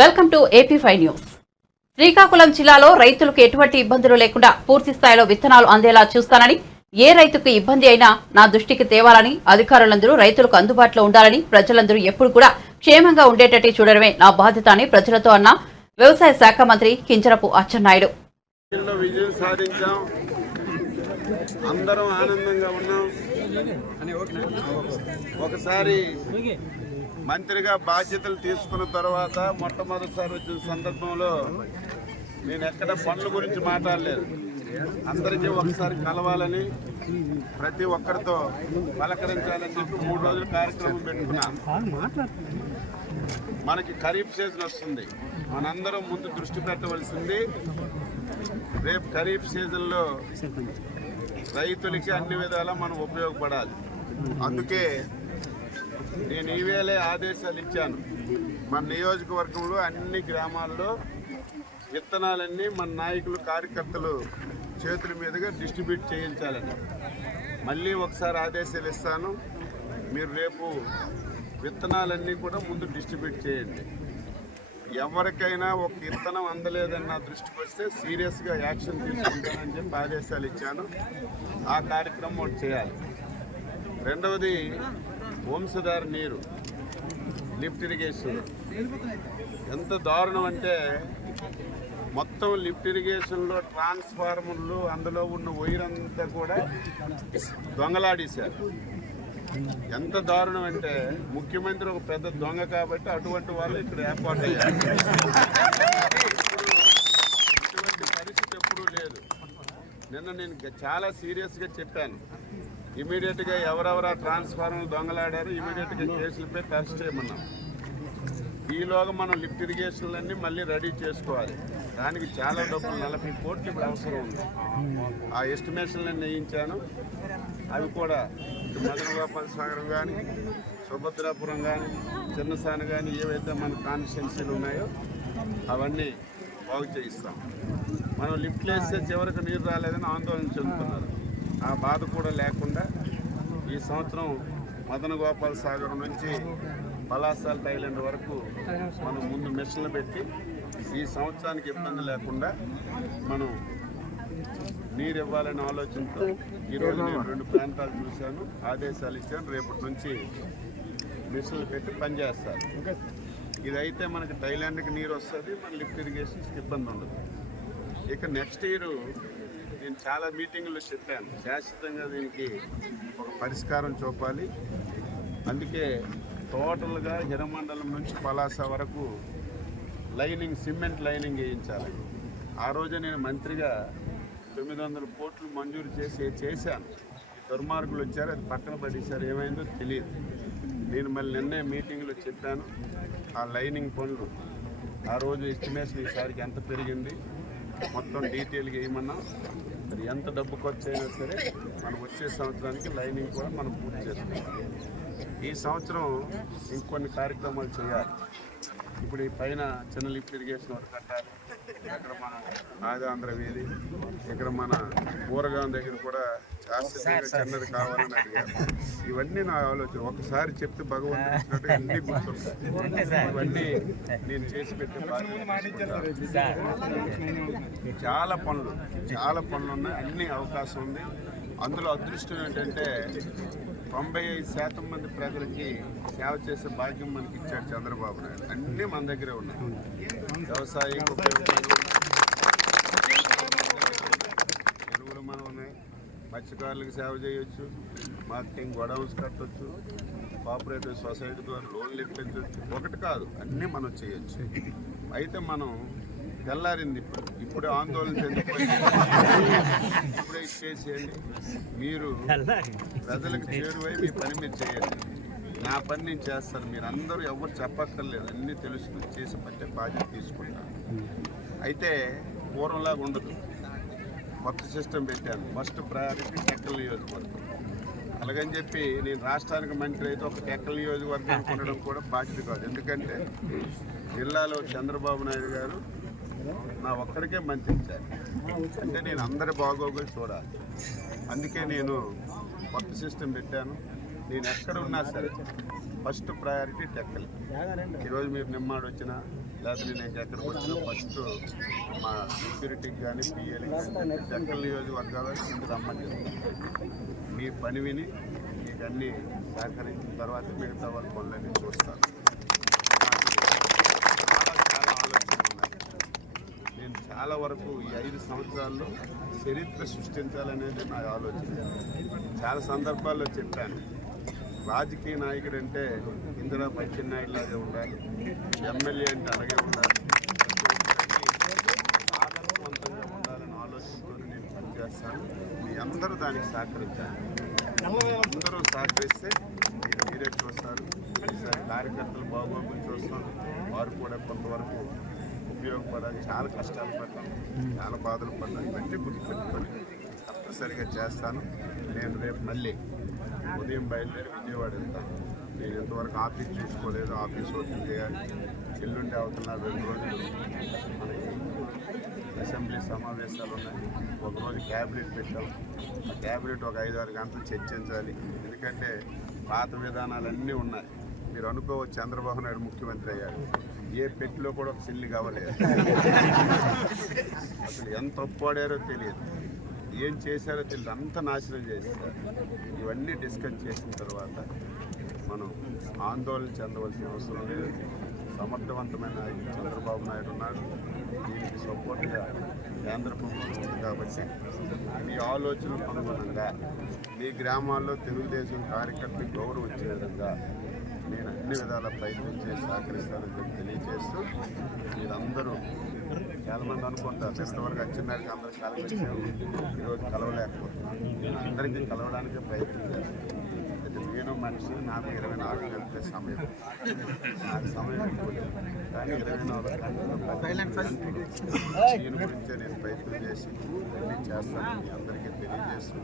Welcome to AP5 news. Srikakulam జిల్లాలో రైతులకు ఎటువంటి ఇబ్బందులు లేకుండా పూర్తి స్థాయిలో విత్తనాలు అందేలా చూస్తానని, ఏ రైతుకు ఇబ్బంది అయినా నా దృష్టికి తేవాలని, అధికారులందరూ రైతులకు అందుబాటులో ఉండాలని, ప్రజలందరూ ఎప్పుడు కూడా క్షేమంగా ఉండేటట్టు చూడడమే నా బాధ్యత అని ప్రజలతో అన్న వ్యవసాయ శాఖ మంత్రి కింజరపు అచ్చెన్నాయుడు. అందరం ఆనందంగా ఉన్నాం. ఒకసారి మంత్రిగా బాధ్యతలు తీసుకున్న తర్వాత మొట్టమొదటిసారి వచ్చిన సందర్భంలో నేను ఎక్కడ పనుల గురించి మాట్లాడలేదు. అందరికీ ఒకసారి కలవాలని, ప్రతి ఒక్కరితో పలకరించాలని చెప్పి 3 రోజుల కార్యక్రమం పెట్టుకున్నా. మనకి ఖరీఫ్ సీజన్ వస్తుంది. మనందరం ముందు దృష్టి పెట్టవలసింది రేపు ఖరీఫ్ సీజన్లో రైతులకి అన్ని విధాలా మనం ఉపయోగపడాలి. అందుకే నేను ఈవేళే ఆదేశాలు ఇచ్చాను. మన నియోజకవర్గంలో అన్ని గ్రామాల్లో విత్తనాలన్నీ మన నాయకులు, కార్యకర్తలు చేతుల మీదుగా డిస్ట్రిబ్యూట్ చేయించాలని మళ్ళీ ఒకసారి ఆదేశాలు ఇస్తాను. మీరు రేపు విత్తనాలన్నీ కూడా ముందు డిస్ట్రిబ్యూట్ చేయండి. ఎవరికైనా ఒక విత్తనం అందలేదని నా దృష్టికి వస్తే సీరియస్గా యాక్షన్ తీసుకుంటానని చెప్పి ఆదేశాలు ఇచ్చాను. ఆ కార్యక్రమం ఒకటి చేయాలి. రెండవది వంశధార నీరు, లిఫ్ట్ ఇరిగేషన్. ఎంత దారుణం అంటే మొత్తం లిఫ్ట్ ఇరిగేషన్లో ట్రాన్స్ఫార్మర్లు, అందులో ఉన్న వైర్ అంతా కూడా దొంగలాడేశారు. ఎంత దారుణం అంటే ముఖ్యమంత్రి ఒక పెద్ద దొంగ కాబట్టి అటువంటి వాళ్ళు ఇక్కడ ఏర్పాటు అయ్యారు. ఇటువంటి పరిస్థితి ఎప్పుడూ లేదు. నిన్న నేను చాలా సీరియస్గా చెప్పాను. ఇమీడియట్గా ఎవరెవరు ఆ ట్రాన్స్ఫార్మర్లు దొంగలాడారు ఇమీడియట్గా కేసులు పెట్టి అరెస్ట్ చేయమన్నాం. ఈలోగా మనం లిఫ్ట్ ఇరిగేషన్లన్నీ మళ్ళీ రెడీ చేసుకోవాలి. దానికి చాలా డబ్బులు 40 కోట్లు ఇప్పుడు అవసరం ఉంది. ఆ ఎస్టిమేషన్లన్నీ వేయించాను. అవి కూడా మదన గోపాల సాగరం కానీ, సుభద్రాపురం కానీ, చిన్నసాని కానీ ఏవైతే మన కాన్స్టిట్యున్సీలు ఉన్నాయో అవన్నీ బాగు చేయిస్తాం. మనం లిఫ్ట్లు వేస్తే చివరికి నీరు రాలేదని ఆందోళన చెందుతున్నారు. ఆ బాధ కూడా లేకుండా ఈ సంవత్సరం మదన గోపాల సాగరం నుంచి పలాసాల్ ఐలాండ్ వరకు మనం ముందు మిషన్లు పెట్టి ఈ సంవత్సరానికి ఇబ్బంది లేకుండా మనం నీరు ఇవ్వాలనే ఆలోచనతో ఈరోజు నేను 2 ప్రాంతాలు చూశాను, ఆదేశాలు ఇచ్చాను. రేపటి నుంచి మిషన్లు పెట్టి పనిచేస్తారు. ఇదైతే మనకి థైలాండ్కి నీరు వస్తుంది, మన లిఫ్ట్ ఇరిగేషన్స్కి ఇబ్బంది ఉండదు. ఇక నెక్స్ట్ ఇయర్ నేను చాలా మీటింగుల్లో చెప్పాను, శాశ్వతంగా దీనికి ఒక పరిష్కారం చూపాలి. అందుకే టోటల్గా హిరమండలం నుంచి పలాస వరకు లైనింగ్, సిమెంట్ లైనింగ్ వేయించాలి. ఆ రోజే నేను మంత్రిగా 900 కోట్లు మంజూరు చేశాను. దుర్మార్గులు వచ్చారు, అది పక్కన పడేశారు. ఏమైందో తెలియదు. నేను మళ్ళీ నిన్నే మీటింగ్లో చెప్పాను. ఆ లైనింగ్ పనులు ఆ రోజు ఎస్టిమేషన్ ఈసారికి ఎంత పెరిగింది మొత్తం డీటెయిల్గా వేయమన్నా. మరి ఎంత డబ్బు ఖర్చు అయినా సరే మనం వచ్చే సంవత్సరానికి లైనింగ్ కూడా మనం పూర్తి చేసుకోవాలి. ఈ సంవత్సరం ఇంకొన్ని కార్యక్రమాలు చేయాలి. ఇప్పుడు ఈ పైన చిన్న లిఫ్ట్ ఇరిగేషన్ ఒకటి కట్టాలి. ఇక్కడ మన ఆంధ్ర వీధి, ఇక్కడ మన ఊరగాం దగ్గర కూడా శాస్త్రీయంగా చిన్నది కావాలని అడిగారు. ఇవన్నీ నా ఆలోచన. ఒకసారి చెప్తే భగవంతుడు అన్నీ గుర్తుంటాయి. ఇవన్నీ నేను చేసి పెట్టే చాలా పనులు ఉన్నాయి. అన్ని అవకాశం ఉంది. అందులో అదృష్టం ఏంటంటే 95% మంది ప్రజలకి సేవ చేసే భాగ్యం మనకి ఇచ్చాడు చంద్రబాబు నాయుడు. అన్నీ మన దగ్గరే ఉన్నాయి. వ్యవసాయం ఎరువులు మనం ఉన్నాయి, మత్స్యకారులకు సేవ చేయొచ్చు, మార్కెటింగ్ గోడౌన్స్ కట్టొచ్చు, కోఆపరేటివ్ సొసైటీ ద్వారా లోన్లు ఇప్పించవచ్చు. ఒకటి కాదు, అన్నీ మనం చేయొచ్చు. అయితే మనం తెల్లారింది. ఇప్పుడు ఆందోళన చెందిపోయి ఇప్పుడే ఇచ్చేసేయండి. మీరు ప్రజలకు చేరువై మీ పని మీరు చేయండి. నా పని నేను చేస్తాను. మీరు అందరూ ఎవరు చెప్పక్కర్లేదు. అన్నీ తెలుసుకుని చేసి పట్టే బాధ్యత తీసుకుంటాను. అయితే పూర్వంలాగా ఉండదు. కొత్త సిస్టమ్ పెట్టాను. ఫస్ట్ ప్రయారిటీ టెక్కల్ నియోజకవర్గం. అలాగని చెప్పి నేను రాష్ట్రానికి మంత్రి అయితే ఒక టెక్కల్ నియోజకవర్గం ఉండడం కూడా బాధ్యత కాదు. ఎందుకంటే జిల్లాలో చంద్రబాబు నాయుడు గారు నా ఒక్కడికే మంత్రి ఇచ్చారు. అంటే నేను అందరి బాగోగులు చూడాలి. అందుకే నేను కొత్త సిస్టమ్ పెట్టాను. నేను ఎక్కడ ఉన్నా సరే ఫస్ట్ ప్రయారిటీ టెక్కల్. ఈరోజు మీరు నిమ్మాడు వచ్చినా, లేకపోతే నేను ఎక్కడికి వచ్చినా ఫస్ట్ మా సెక్యూరిటీకి కానీ పిఎల్కి కానీ జక్కల్ నియోజకవర్గాల కింద రమ్మని చెప్తాను. మీ పని విని మీకు అన్నీ సహకరించిన తర్వాత మిగతా వాళ్ళ పనులన్నీ చూస్తాను. చాలా ఆలోచనలు ఉన్నాయి. నేను చాలా వరకు ఈ 5 సంవత్సరాల్లో చరిత్ర సృష్టించాలనేది నా ఆలోచన. చాలా సందర్భాల్లో చెప్పాను, రాజకీయ నాయకుడు అంటే ఇందిరా బచ్చెన్నాయుడు లాగే ఉండాలి, ఎమ్మెల్యే అంటే అలాగే ఉండాలి, ఆదర్శవంతంగా ఉండాలనే ఆలోచనతో నేను పనిచేస్తాను. మీ అందరూ దానికి సహకరించాలి. అందరూ సహకరిస్తే మీరే చూస్తారు. ఈసారి కార్యకర్తలు బాగోగులు చూస్తాం, వారు కూడా కొంతవరకు ఉపయోగపడాలి. చాలా కష్టాలు పడ్డాం, చాలా బాధలు పడ్డాం. ఇవన్నీ గుర్తుపెట్టుకొని తప్పనిసరిగా చేస్తాను. నేను రేపు మళ్ళీ ఉదయం బయలుదేరి విజయవాడ వెళ్తాను. నేను ఇంతవరకు ఆఫీస్ చూసుకోలేదు, ఆఫీస్ ఓపెన్ చేయాలి. ఎల్లుండి అవుతున్నారు 2 రోజులు మనకి అసెంబ్లీ సమావేశాలు ఉన్నాయి. ఒకరోజు క్యాబినెట్ పెట్టాం. ఆ క్యాబినెట్ ఒక 5-6 గంటలు చర్చించాలి. ఎందుకంటే పాత విధానాలన్నీ ఉన్నాయి. మీరు అనుకోవచ్చు చంద్రబాబు నాయుడు ముఖ్యమంత్రి అయ్యారు, ఏ పెట్టిలో కూడా ఒక సిల్లి కావలేదు. అసలు ఎంత ఒప్పాడారో తెలియదు, ఏం చేశారో తెలియదు, అంత నాశనం చేశారు. ఇవన్నీ డిస్కస్ చేసిన తర్వాత మనం ఆందోళన చెందవలసిన అవసరం లేదు. సమర్థవంతమైన నాయకుడు చంద్రబాబు నాయుడు ఉన్నాడు. దీనికి సపోర్ట్గా కేంద్ర ప్రభుత్వం ఉంది. కాబట్టి మీ ఆలోచనలకు అనుగుణంగా మీ గ్రామాల్లో తెలుగుదేశం కార్యకర్తలకు గౌరవం ఇచ్చే విధంగా నేను అన్ని విధాల ప్రయత్నం చేసి సహకరిస్తానని చెప్పి తెలియజేస్తూ, మీరందరూ చాలామంది అనుకుంటారు ఇంతవరకు అచ్చెన్నాయుడికి అందరూ కలవచ్చాము, ఈరోజు కలవలేకపోతున్నాను. నేను అందరికీ కలవడానికే ప్రయత్నం చేస్తాను. అయితే నేను మనిషి, నాకు 24 గంటల సమయం, నాకు సమయం ఎక్కువ లేదు. కానీ 24 గంటలు దీని గురించే నేను ప్రయత్నం చేసి అన్నీ చేస్తాను. మీ అందరికీ తెలియజేస్తూ